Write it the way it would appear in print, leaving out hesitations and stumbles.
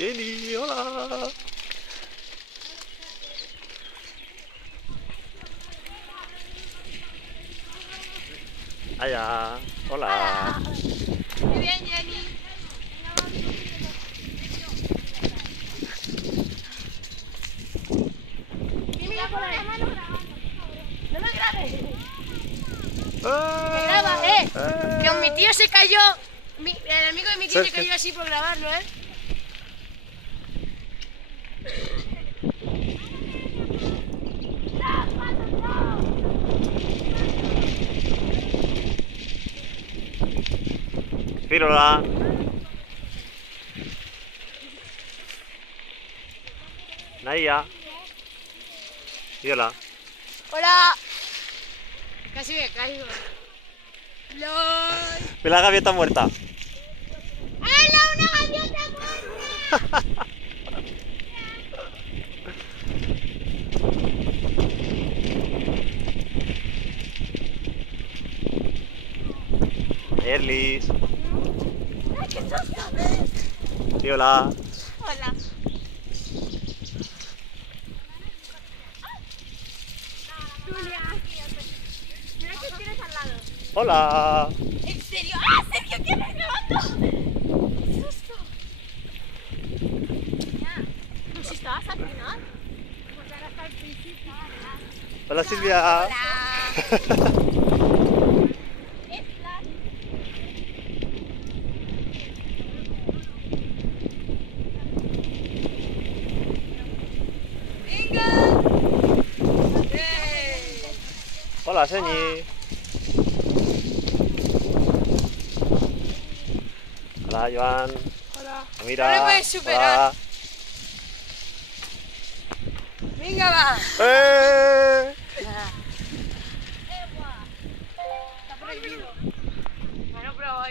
Jenny, hola. Allá, hola. Muy bien, Jenny. Mira por ahí. No me grabes. Me graba, que mi tío se cayó. El amigo de mi tío se cayó así por grabarlo, Pirola. Naya. Y hola. Hola. Casi me caigo. ¡Lol! Mira la gaviota muerta. ¡Hala, una gaviota muerta! Erlis. ¡Ay, qué susto! Y hola. Hola. Julia. Mira que tienes al lado. Hola. ¿En serio? ¡Ah, Sergio, qué estás grabando! ¡Qué susto! Pues si estabas al final. Pues ahora está al principio. Hola Silvia. Hola Señi. Hola Joan. Hola. Mira. No le puedes superar. Hola. Venga, va. ¡Eh! Está prohibido. Bueno, pero